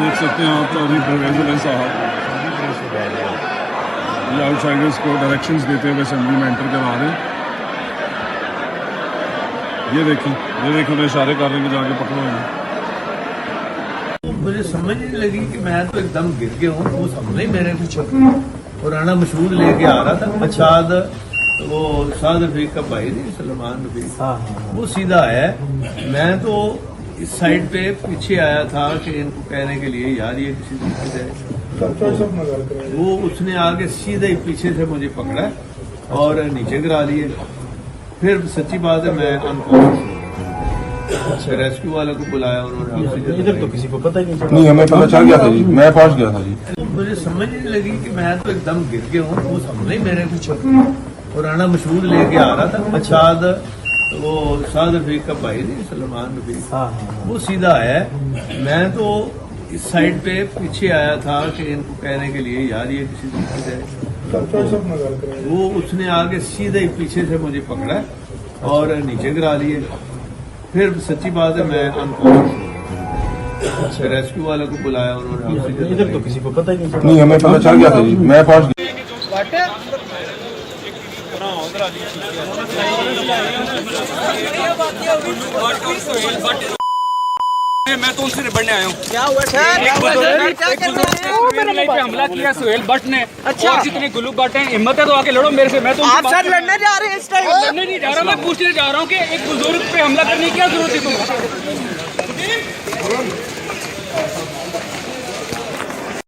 देख सकते हैं आप चौधरी परवेज़ अली साहब ये आउटसाइडर्स को डायरेक्शंस देते हुए असेंबली में एंटर करवा रहे हैं। ये देखें उन्हें इशारे कर रहे हैं कि जाके पकड़ो इन्हें। मुझे समझ नहीं लगी कि मैं तो एकदम गिर गया हूँ। वो सामने ही मेरे पीछे पुराना मशहूर लेके आ रहा था बचाद, वो साद रफीक का भाई नहीं सलमान रफीक, वो सीधा आया। मैं तो इस साइड पे पीछे आया था कि इनको कहने के लिए यार ये किसी तरीके से, वो उसने आके सीधे ही पीछे से मुझे पकड़ा और नीचे गिरा लिए। फिर सच्ची बात है मैं अनकॉन्शियस, रेस्क्यू वाले को बुलाया उन्होंने। इधर तो किसी को पता ही नहीं, हमें पता चल गया था जी, मैं पहुंच गया था जी। मुझे समझ नहीं लगी कि मैं तो एकदम गिर गया हूँ। वो सामने ही मेरे पीछे पुराना मशहूर लेके आ रहा था बचाद, वो साद रफीक का भाई नहीं सलमान रफीक, वो सीधा आया। मैं तो इस साइड पे पीछे आया था कि इनको कहने के लिए यार ये किसी तरीके से, वो उसने आके सीधे ही पीछे से मुझे पकड़ा और नीचे गिरा लिए। फिर सच्ची बात है मैं अनकॉन्शियस, रेस्क्यू वाले को बुलाया उन्होंने। इधर तो किसी को पता ही नहीं, हमें पता चल गया था जी, मैं पहुंच गया। मैं तो उनसे निपटने आया हूँ। क्या हुआ सर? मेरे पे हमला किया सुहेल भट्ट ने। अच्छा। और जितने गुल्लू भट्ट हैं, हिम्मत है तो आके लड़ो मेरे से। मैं तो आप सर लड़ने जा रहे हैं इस टाइम? लड़ने नहीं जा रहा, मैं पूछने जा रहा हूँ कि एक बुजुर्ग पे हमला करने की क्या जरूरत है तुमको?